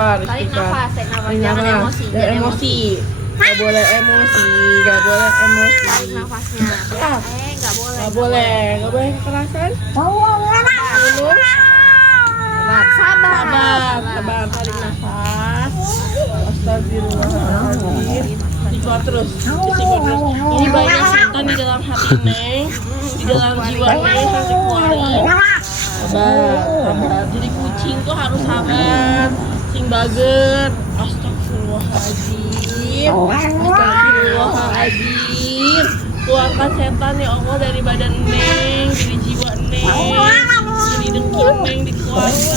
istighfar. Tarik nafas, jangan emosi. Jangan emosi. Gak boleh emosi, gak boleh emosi. Tarik nafasnya. Nggak boleh. Gak boleh kekerasan. Sabar, tarik nafas. Astagfirullahaladzim. Dikeluar terus. Ini banyak setan di dalam hati Neng, di dalam jiwa Neng harus dikeluarin. Sabar. Jadi kucing tuh harus sabar. Kucing bager. Astagfirullahaladzim. Keluarkan setan ya Allah dari badan Neng, dari jiwa Neng. Ini dengki Neng dikeluarin.